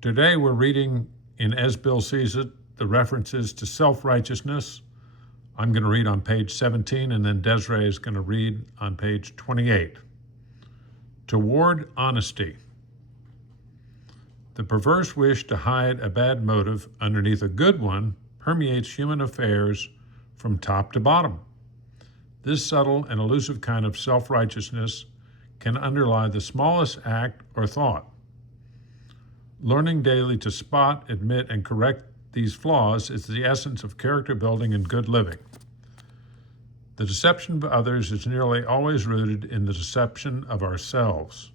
Today we're reading in As Bill Sees It the references to self-righteousness. I'm going to read on page 17 and then Desiree is going to read on page 28. Toward honesty. The perverse wish to hide a bad motive underneath a good one permeates human affairs from top to bottom. This subtle and elusive kind of self-righteousness can underlie the smallest act or thought. Learning daily to spot, admit, and correct these flaws is the essence of character building and good living. The deception of others is nearly always rooted in the deception of ourselves.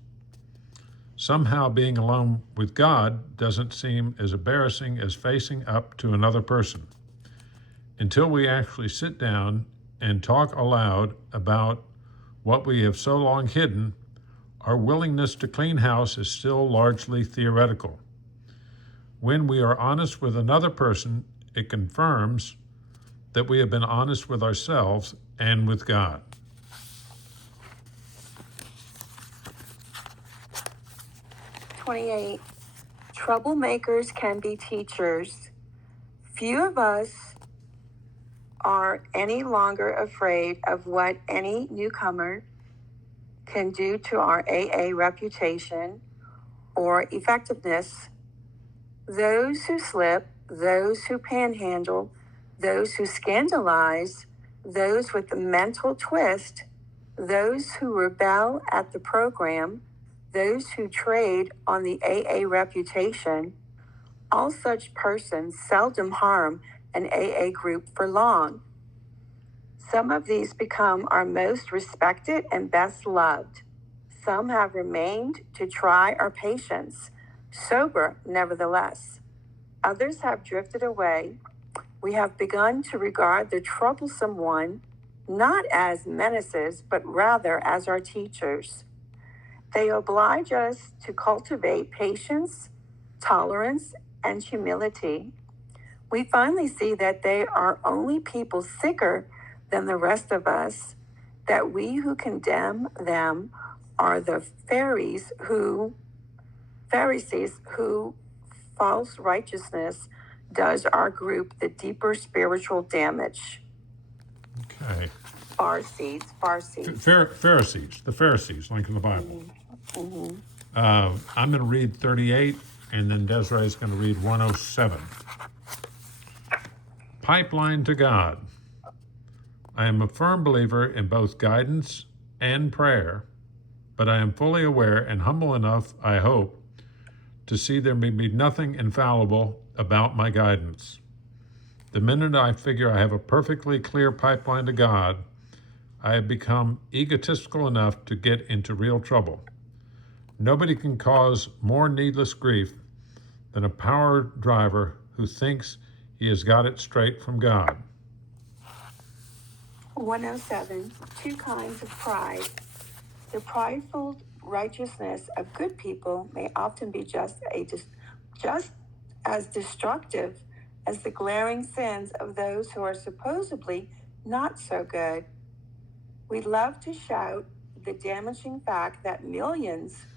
Somehow being alone with God doesn't seem as embarrassing as facing up to another person. Until we actually sit down and talk aloud about what we have so long hidden, our willingness to clean house is still largely theoretical. When we are honest with another person, it confirms that we have been honest with ourselves and with God. "28. Troublemakers can be teachers. Few of us are any longer afraid of what any newcomer can do to our AA reputation or effectiveness. Those who slip, those who panhandle, those who scandalize, those with the mental twist, those who rebel at the program, those who trade on the AA reputation, all such persons seldom harm an AA group for long. Some of these become our most respected and best loved. Some have remained to try our patience, sober nevertheless. Others have drifted away. We have begun to regard the troublesome one not as menaces, but rather as our teachers. They oblige us to cultivate patience, tolerance, and humility. We finally see that they are only people sicker than the rest of us, that we who condemn them are the Pharisees who false righteousness does our group the deeper spiritual damage. Okay. Pharisees. The Pharisees, like in the Bible. I'm going to read 38, and then Desiree is going to read 107. Pipeline to God. I am a firm believer in both guidance and prayer, but I am fully aware and humble enough, I hope, to see there may be nothing infallible about my guidance. The minute I figure I have a perfectly clear pipeline to God, I have become egotistical enough to get into real trouble. Nobody can cause more needless grief than a power driver who thinks he has got it straight from God. 107. Two kinds of pride. The prideful righteousness of good people may often be just as destructive as the glaring sins of those who are supposedly not so good. We love to shout the damaging fact that millions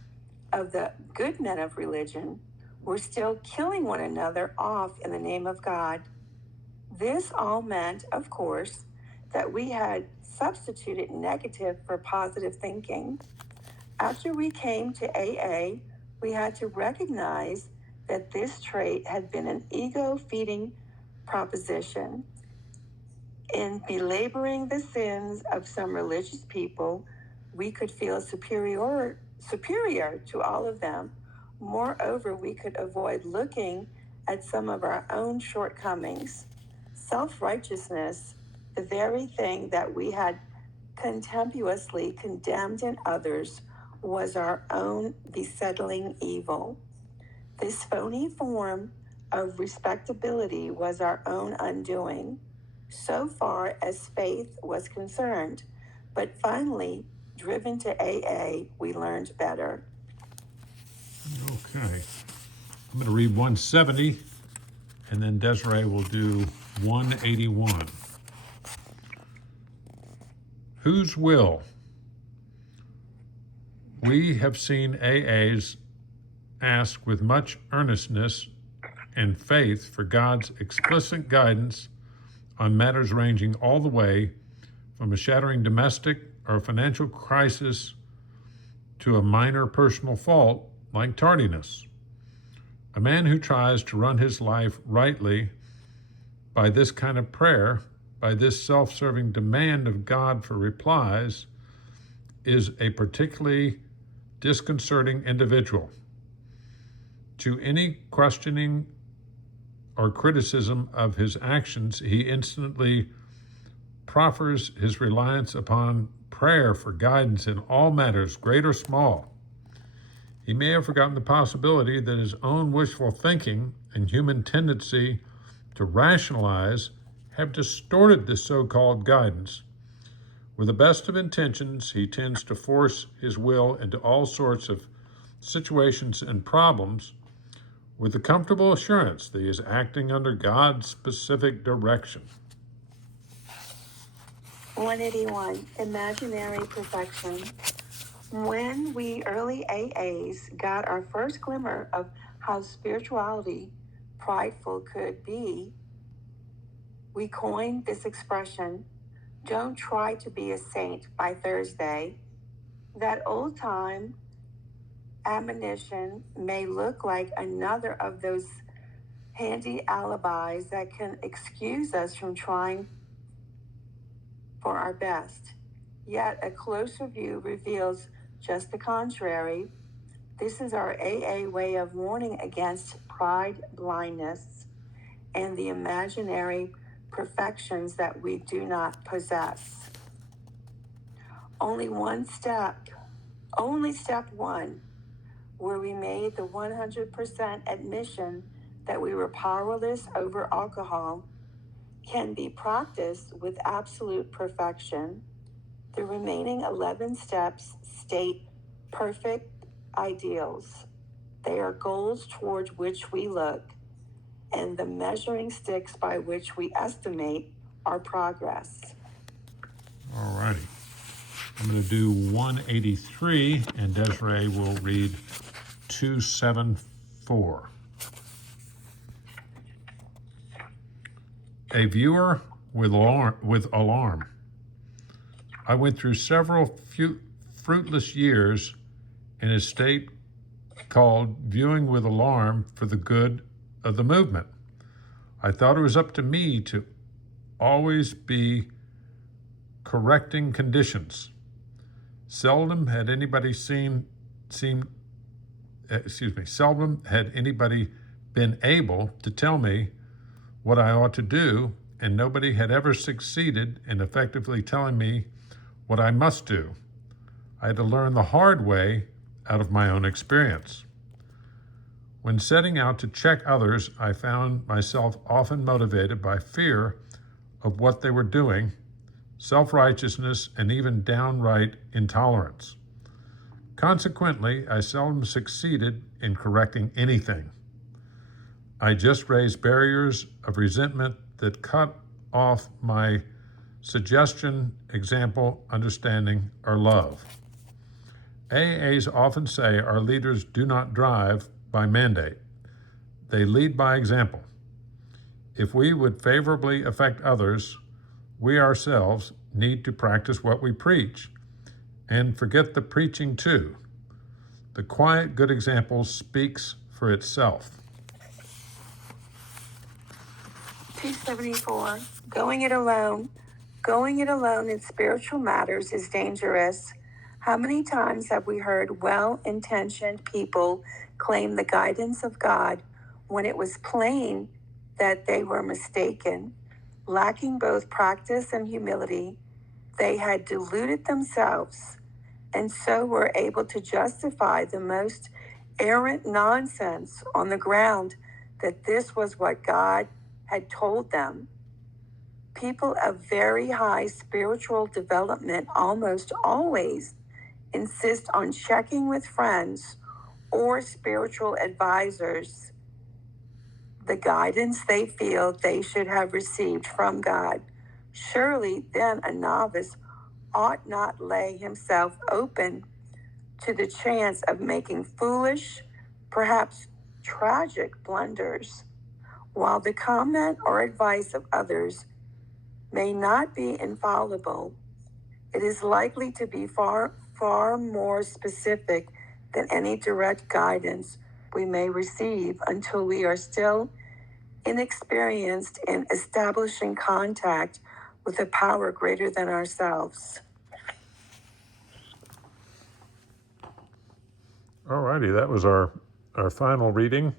of the good men of religion were still killing one another off in the name of God. This all meant, of course, that we had substituted negative for positive thinking. After we came to AA, we had to recognize that this trait had been an ego-feeding proposition. In belaboring the sins of some religious people, we could feel superior to all of them. Moreover, we could avoid looking at some of our own shortcomings. Self-righteousness, the very thing that we had contemptuously condemned in others, was our own besettling evil. This phony form of respectability was our own undoing, so far as faith was concerned. But finally, driven to AA, we learned better. Okay. I'm going to read 170, and then Desiree will do 181. Whose will? We have seen AAs ask with much earnestness and faith for God's explicit guidance on matters ranging all the way from a shattering domestic or financial crisis to a minor personal fault like tardiness. A man who tries to run his life rightly by this kind of prayer, by this self-serving demand of God for replies, is a particularly disconcerting individual. To any questioning or criticism of his actions, he instantly proffers his reliance upon prayer for guidance in all matters, great or small. He may have forgotten the possibility that his own wishful thinking and human tendency to rationalize have distorted this so-called guidance. With the best of intentions, he tends to force his will into all sorts of situations and problems with the comfortable assurance that he is acting under God's specific direction. 181, Imaginary Perfection. When we early AAs got our first glimmer of how spirituality prideful could be, we coined this expression, "Don't try to be a saint by Thursday." That old-time admonition may look like another of those handy alibis that can excuse us from trying for our best. Yet a closer view reveals just the contrary. This is our AA way of warning against pride blindness and the imaginary perfections that we do not possess. Only step one, where we made the 100% admission that we were powerless over alcohol, can be practiced with absolute perfection. The remaining 11 steps state perfect ideals. They are goals towards which we look and the measuring sticks by which we estimate our progress. All righty. I'm going to do 183, and Desiree will read 274. A viewer with alarm. I went through several fruitless years in a state called viewing with alarm for the good of the movement. I thought it was up to me to always be correcting conditions. Seldom had anybody been able to tell me what I ought to do, and nobody had ever succeeded in effectively telling me what I must do. I had to learn the hard way out of my own experience. When setting out to check others, I found myself often motivated by fear of what they were doing, self-righteousness, and even downright intolerance. Consequently, I seldom succeeded in correcting anything. I just raised barriers of resentment that cut off my suggestion, example, understanding, or love. AAs often say our leaders do not drive by mandate. They lead by example. If we would favorably affect others, we ourselves need to practice what we preach and forget the preaching too. The quiet, good example speaks for itself. 274, Going it alone. Going it alone in spiritual matters is dangerous. How many times have we heard well-intentioned people claim the guidance of God when it was plain that they were mistaken? Lacking both practice and humility, they had deluded themselves and so were able to justify the most errant nonsense on the ground that this was what God had told them. People of very high spiritual development almost always insist on checking with friends or spiritual advisors the guidance they feel they should have received from God. Surely then a novice ought not lay himself open to the chance of making foolish, perhaps tragic blunders. While the comment or advice of others may not be infallible, it is likely to be far more specific than any direct guidance we may receive until we are still inexperienced in establishing contact with a power greater than ourselves. All righty, that was our final reading.